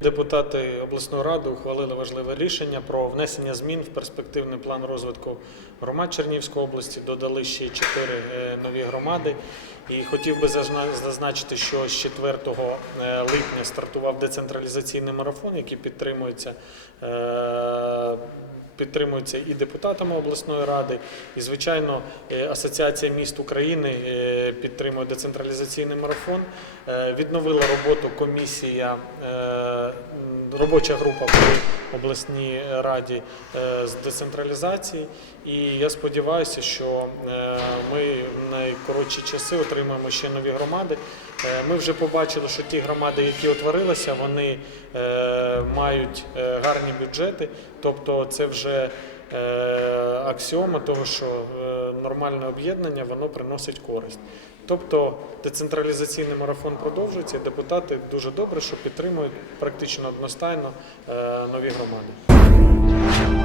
Депутати обласної ради ухвалили важливе рішення про внесення змін в перспективний план розвитку громад Чернівської області. Додали ще чотири е, нові громади. І хотів би зазначити, що з 4 е, липня стартував децентралізаційний марафон, який підтримується. Підтримується і депутатами обласної ради, і звичайно, е, Асоціація міст України е, підтримує децентралізаційний марафон. Е, Відновила роботу комісія, робоча група при обласній раді з децентралізації. І я сподіваюся, що найкоротші часи отримаємо ще нові громади. Е, Ми вже побачили, що ті громади, які утворилися, вони е, мають е, гарні бюджети, тобто це вже аксіома того, що нормальне об'єднання воно приносить користь. Тобто децентралізаційний марафон продовжується. і Депутати дуже добре, що підтримують практично одностайно нові громади.